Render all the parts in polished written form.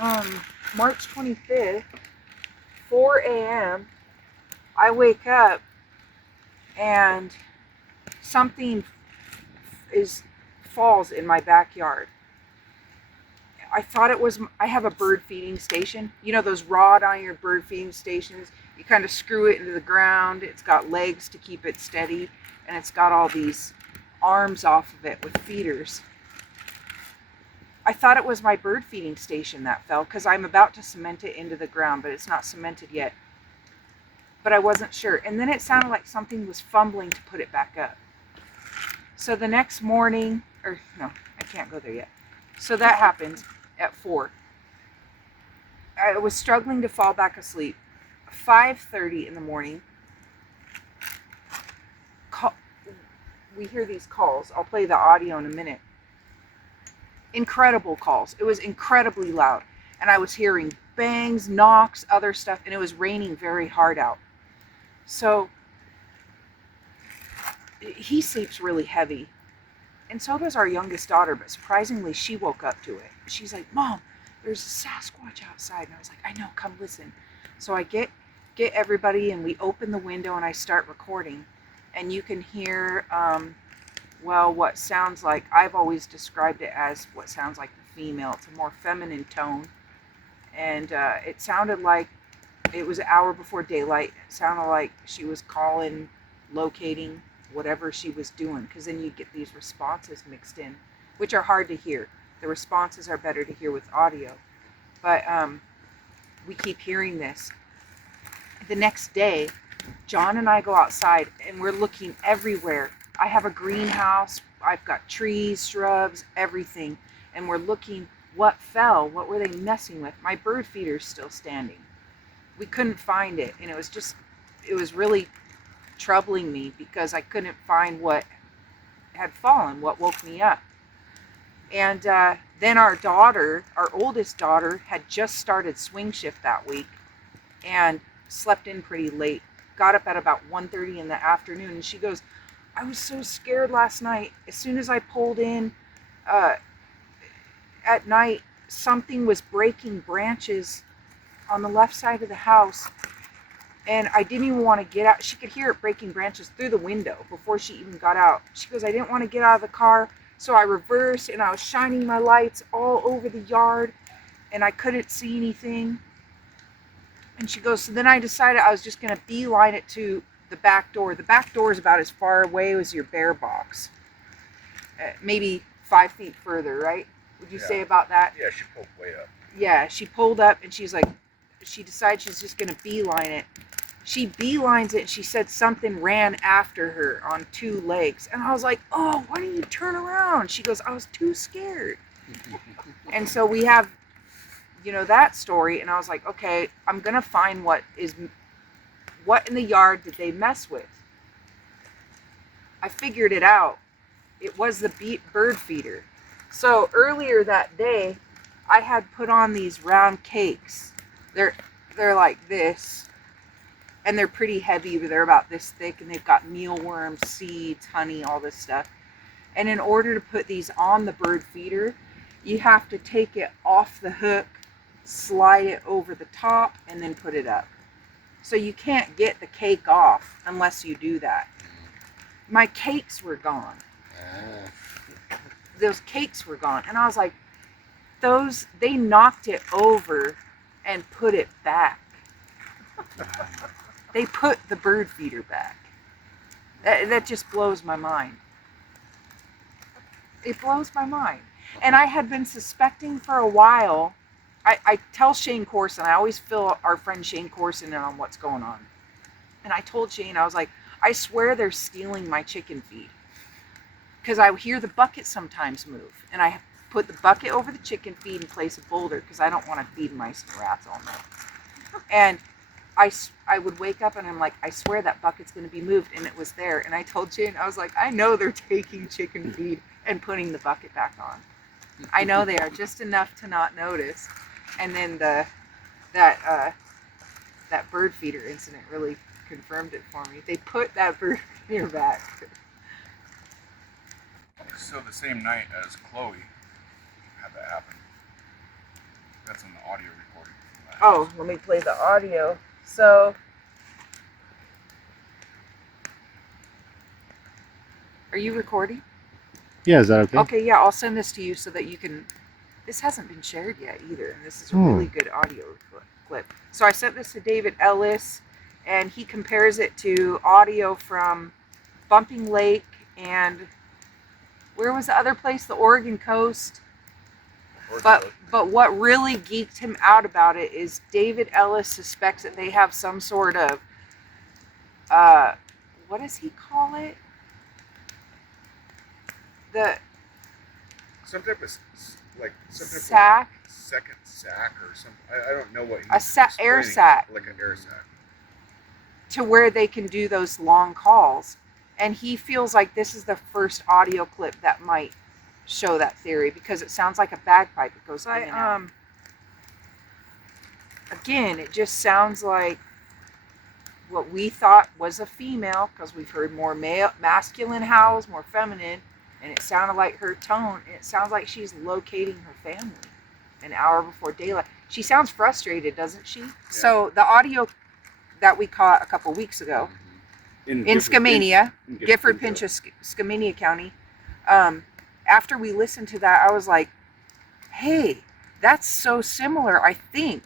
March 25th, 4 a.m., I wake up and something falls in my backyard. I thought it was, I have a bird feeding station. You know those wrought iron bird feeding stations? You kind of screw it into the ground. It's got legs to keep it steady, and it's got all these arms off of it with feeders. I thought it was my bird feeding station that fell because I'm about to cement it into the ground, but it's not cemented yet. But I wasn't sure. And then it sounded like something was fumbling to put it back up. So the next morning, or no, I can't go there yet. So that happened at 4. I was struggling to fall back asleep. 5:30 in the morning, we hear these calls. I'll play the audio in a minute. Incredible calls. It was incredibly loud. And I was hearing bangs, knocks, other stuff, and it was raining very hard out. So he sleeps really heavy. And so does our youngest daughter, but surprisingly, she woke up to it. She's like, Mom, there's a Sasquatch outside. And I was like, I know, come listen. So I get everybody, and we open the window, and I start recording. And you can hear, what sounds like, I've always described it as what sounds like the female. It's a more feminine tone. And it sounded like it was an hour before daylight. It sounded like she was calling, locating, whatever she was doing, because then you get these responses mixed in, which are hard to hear. The responses are better to hear with audio, but we keep hearing this. The next day, John and I go outside, and we're looking everywhere. I have a greenhouse, I've got trees, shrubs, everything, and we're looking what fell, what were they messing with. My bird feeder's still standing. We couldn't find it, and it was really troubling me because I couldn't find what had fallen, what woke me up. And then our oldest daughter, had just started swing shift that week and slept in pretty late. Got up at about 1:30 in the afternoon, and she goes, I was so scared last night. As soon as I pulled in at night, something was breaking branches on the left side of the house. And I didn't even want to get out. She could hear it breaking branches through the window before she even got out. She goes, I didn't want to get out of the car. So I reversed, and I was shining my lights all over the yard, and I couldn't see anything. And she goes, so then I decided I was just going to beeline it to the back door. The back door is about as far away as your bear box. Maybe 5 feet further, right? Would you say about that? Yeah, she pulled way up. Yeah, she pulled up, and she decides she's just going to beeline it. She beelines it, and she said something ran after her on 2 legs. And I was like, oh, why didn't you turn around? She goes, I was too scared. And so we have, that story. And I was like, okay, I'm going to find what in the yard did they mess with? I figured it out. It was the bird feeder. So earlier that day, I had put on these round cakes. They're like this, and they're pretty heavy, but they're about this thick, and they've got mealworms, seeds, honey, all this stuff. And in order to put these on the bird feeder, you have to take it off the hook, slide it over the top, and then put it up. So you can't get the cake off unless you do that. My cakes were gone. Those cakes were gone. And I was like, they knocked it over and put it back. They put the bird feeder back. That just blows my mind. It blows my mind. And I had been suspecting for a while. I tell Shane Corson, I always fill our friend Shane Corson in on what's going on. And I told Shane, I was like, I swear they're stealing my chicken feed. Because I hear the bucket sometimes move. And I put the bucket over the chicken feed and place a boulder because I don't want to feed mice and rats all night. And I would wake up and I'm like, I swear that bucket's going to be moved. And it was there. And I told Shane, I was like, I know they're taking chicken feed and putting the bucket back on. I know they are, just enough to not notice. And then that bird feeder incident really confirmed it for me. They put that bird feeder back. So the same night as Chloe had that happen, That's on the audio recording. Oh, let me play the audio. So, are you recording? Yeah, is that okay? Okay, yeah, I'll send this to you so that you can. This hasn't been shared yet either, and this is a really good audio clip. So I sent this to David Ellis, and he compares it to audio from Bumping Lake and where was the other place? The Oregon coast. But what really geeked him out about it is David Ellis suspects that they have some sort of what does he call it? Some type of sack. Second sack or something. I don't know what air sack. Like an air sack. To where they can do those long calls. And he feels like this is the first audio clip that might show that theory because it sounds like a bagpipe. It goes, again, it just sounds like what we thought was a female because we've heard more masculine howls, more feminine, and it sounded like her tone. It sounds like she's locating her family an hour before daylight. She sounds frustrated, doesn't she? Yeah. So the audio that we caught a couple weeks ago in Skamania, Gifford, Pinchot, Skamania County, after we listened to that, I was like, hey, that's so similar, I think,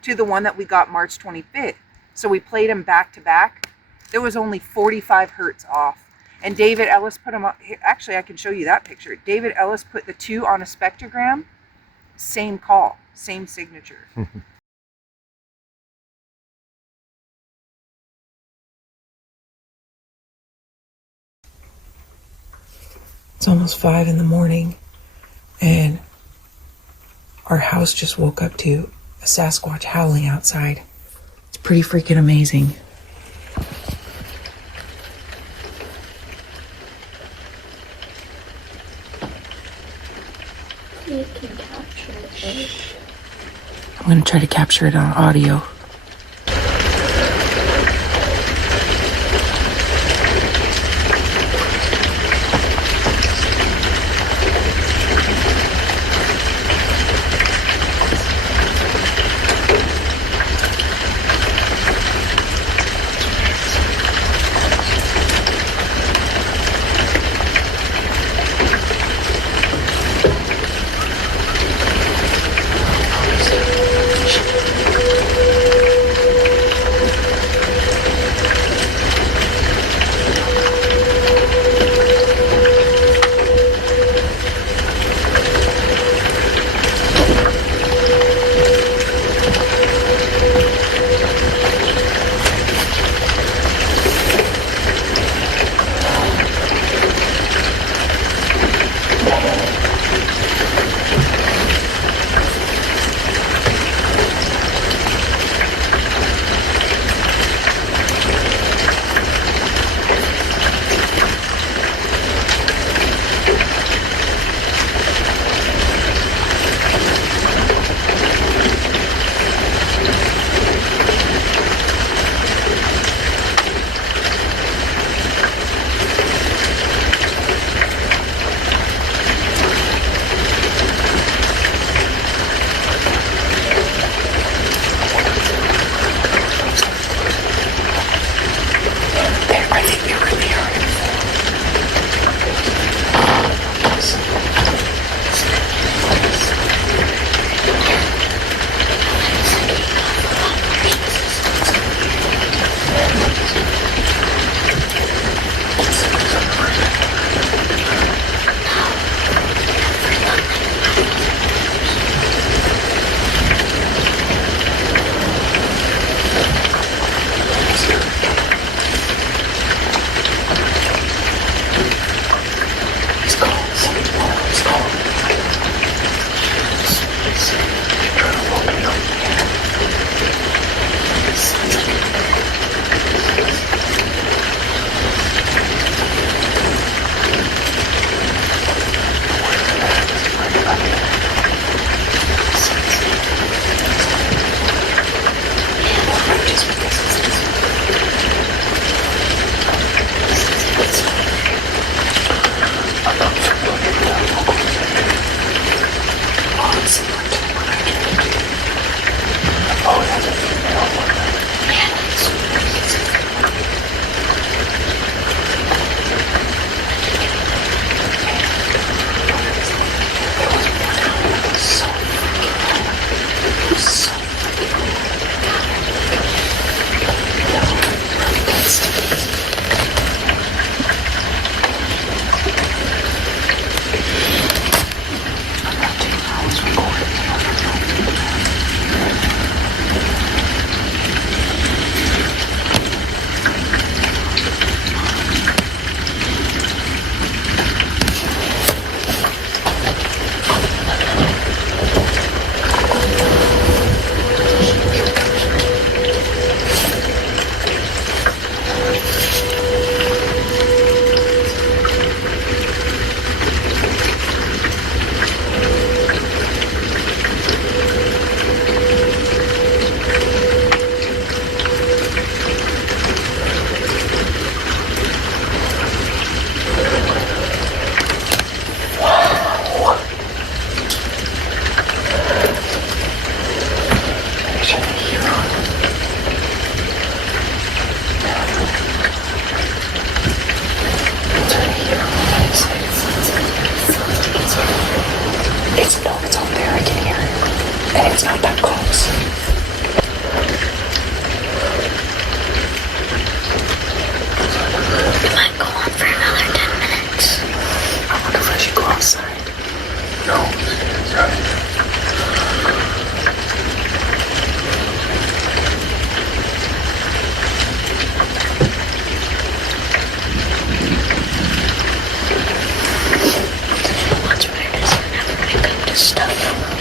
to the one that we got March 25th. So we played them back to back. There was only 45 hertz off. And David Ellis put them on. Actually, I can show you that picture. David Ellis put the two on a spectrogram. Same call, same signature. It's almost 5 in the morning, and our house just woke up to a Sasquatch howling outside. It's pretty freaking amazing. You can capture it. I'm going to try to capture it on audio. It's out there. I can hear it. And it's not that close. It might go on for another 10 minutes. I wonder if I should go outside. No, stay inside. What's weird is whenever I come to stuff